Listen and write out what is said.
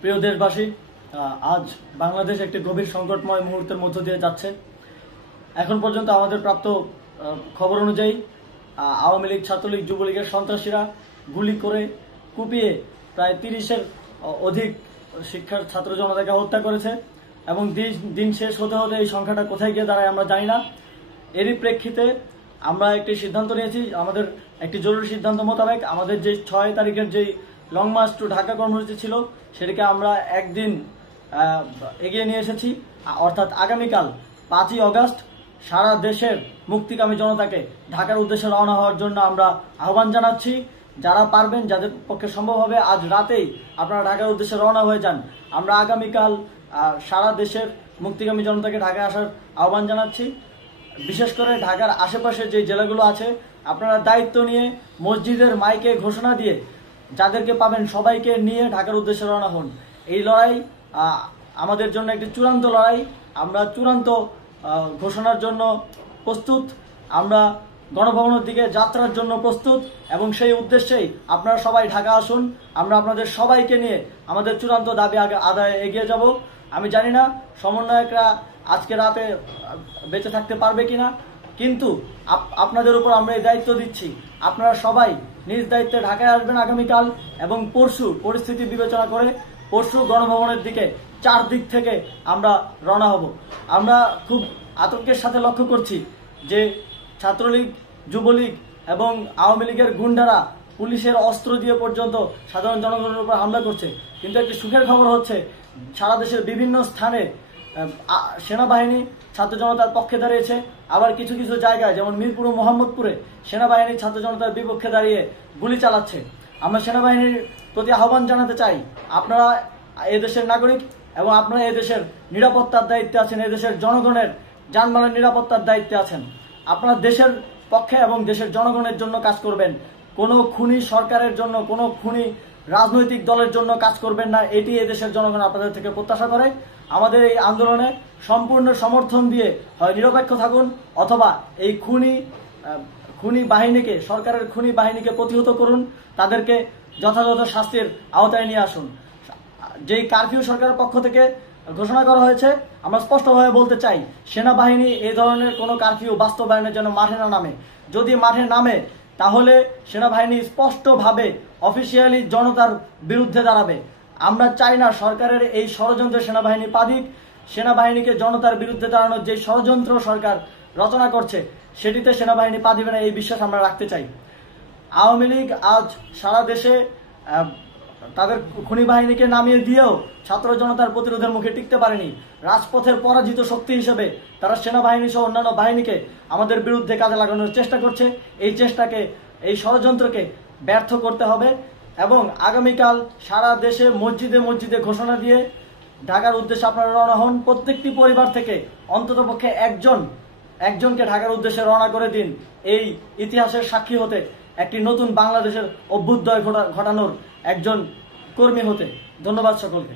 প্রিয় দেশবাসী, আজ বাংলাদেশ একটি গভীর সংকটময় মুহূর্তের মধ্য দিয়ে যাচ্ছে। এখন পর্যন্ত আমাদের প্রাপ্ত খবর অনুযায়ী আওয়ামী লীগ, ছাত্রলীগ, যুবলীগের সন্ত্রাসীরা গুলি করে কুপিয়ে প্রায় 30-এর অধিক শিক্ষার ছাত্র জনতাকে হত্যা করেছে এবং দিন শেষ হতে হতে এই সংখ্যাটা কোথায় গিয়ে দাঁড়ায় আমরা জানি না। এরই প্রেক্ষিতে আমরা একটি সিদ্ধান্ত নিয়েছি। আমাদের একটি জরুরি সিদ্ধান্ত মোতাবেক আমাদের যে 6 তারিখের যে লং মার্চ টু ঢাকা কর্মসূচি ছিল সেটাকে আমরা একদিন এগিয়ে নিয়ে এসেছি, অর্থাৎ আগামীকাল 5ই অগস্ট সারা দেশের মুক্তিকামী জনতাকে ঢাকার উদ্দেশ্যে রওনা হওয়ার জন্য আমরা আহ্বান জানাচ্ছি। যারা পারবেন, যাদের পক্ষে সম্ভব হবে, আজ রাতেই আপনারা ঢাকার উদ্দেশ্যে রওনা হয়ে যান। আমরা আগামীকাল সারা দেশের মুক্তিকামী জনতাকে ঢাকায় আসার আহ্বান জানাচ্ছি। বিশেষ করে ঢাকার আশেপাশে যে জেলাগুলো আছে, আপনারা দায়িত্ব নিয়ে মসজিদের মাইকে ঘোষণা দিয়ে যাদেরকে পাবেন সবাইকে নিয়ে ঢাকার উদ্দেশ্যে রওনা হন। এই লড়াই আমাদের জন্য একটি চূড়ান্ত লড়াই। আমরা চূড়ান্ত ঘোষণার জন্য প্রস্তুত, আমরা গণভবনের দিকে যাত্রার জন্য প্রস্তুত এবং সেই উদ্দেশ্যেই আপনারা সবাই ঢাকা আসুন। আমরা আপনাদের সবাইকে নিয়ে আমাদের চূড়ান্ত দাবি আদায়ে এগিয়ে যাব। আমি জানি না সমন্বয়করা আজকে রাতে বেঁচে থাকতে পারবে কিনা, কিন্তু আপনাদের উপর আমরা এই দায়িত্ব দিচ্ছি। আপনারা সবাই নিজ দায়িত্বে ঢাকায় আসবেন আগামীকাল এবং পরশু পরিস্থিতি বিবেচনা করে পরশু গণভবনের দিকে 4 দিক থেকে আমরা রওনা হব। আমরা খুব আতঙ্কের সাথে লক্ষ্য করছি যে ছাত্রলীগ, যুবলীগ এবং আওয়ামী লীগের গুন্ডারা পুলিশের অস্ত্র দিয়ে পর্যন্ত সাধারণ জনগণের উপর হামলা করছে। কিন্তু একটি সুখের খবর হচ্ছে, সারা দেশের বিভিন্ন স্থানে সেনাবাহিনী ছাত্র জনতার পক্ষে দাঁড়িয়েছে। আবার কিছু কিছু জায়গায় যেমন মিরপুর ও মোহাম্মদপুরে সেনাবাহিনী ছাত্র জনতার বিপক্ষে দাঁড়িয়ে গুলি চালাচ্ছে। আমরা সেনাবাহিনীর প্রতি আহ্বান জানাতে চাই, আপনারা এদেশের নাগরিক এবং আপনারা এদেশের নিরাপত্তার দায়িত্বে আছেন, এদেশের জনগণের যানবাহনের নিরাপত্তার দায়িত্বে আছেন। আপনারা দেশের পক্ষে এবং দেশের জনগণের জন্য কাজ করবেন। কোনো খুনি সরকারের জন্য, কোনো খুনি রাজনৈতিক দলের জন্য কাজ করবেন না। এটি এদেশের জনগণ আপনাদের থেকে প্রত্যাশা করে। আমাদের এই আন্দোলনে সম্পূর্ণ সমর্থন দিয়ে হয় নিরপেক্ষ থাকুন, অথবা এই খুনি বাহিনীকে, সরকারের খুনি বাহিনীকে প্রতিহত করুন, তাদেরকে যথাযথ শাস্তির আওতায় নিয়ে আসুন। যেই কারফিউ সরকারের পক্ষ থেকে ঘোষণা করা হয়েছে, আমরা স্পষ্টভাবে বলতে চাই, সেনাবাহিনী এই ধরনের কোনো কারফিউ বাস্তবায়নের জন্য মাঠে না নামে। যদি মাঠে নামে তাহলে সেনাবাহিনী স্পষ্টভাবে অফিসিয়ালি জনতার বিরুদ্ধে দাঁড়াবে। আমরা চাই না সরকারের এই ষড়যন্ত্রে সেনাবাহিনী পা দিক। সেনাবাহিনীকে জনতার বিরুদ্ধে দাঁড়ানোর যে ষড়যন্ত্র সরকার রচনা করছে সেটিতে সেনাবাহিনী পা দিবে না, এই বিশ্বাস আমরা রাখতে চাই। আওয়ামী লীগ আজ সারা দেশে তাদের খুনি বাহিনীকে নামিয়ে দিয়েও ছাত্র জনতার প্রতিরোধের মুখে টিকতে পারেনি। রাজপথের পরাজিত শক্তি হিসেবে তারা সেনাবাহিনী সহ অন্যান্য বাহিনীকে আমাদের বিরুদ্ধে কাজে লাগানোর চেষ্টা করছে। এই চেষ্টাকে, এই ষড়যন্ত্রকে ব্যর্থ করতে হবে এবং আগামীকাল সারা দেশে মসজিদে মসজিদে ঘোষণা দিয়ে ঢাকার উদ্দেশ্যে আপনারা রওনা হন। প্রত্যেকটি পরিবার থেকে অন্ততপক্ষে একজনকে ঢাকার উদ্দেশ্যে রওনা করে দিন, এই ইতিহাসের সাক্ষী হতে, একটি নতুন বাংলাদেশের অভ্যুদয় ঘটানোর একজন কর্মী হতে। ধন্যবাদ সকলকে।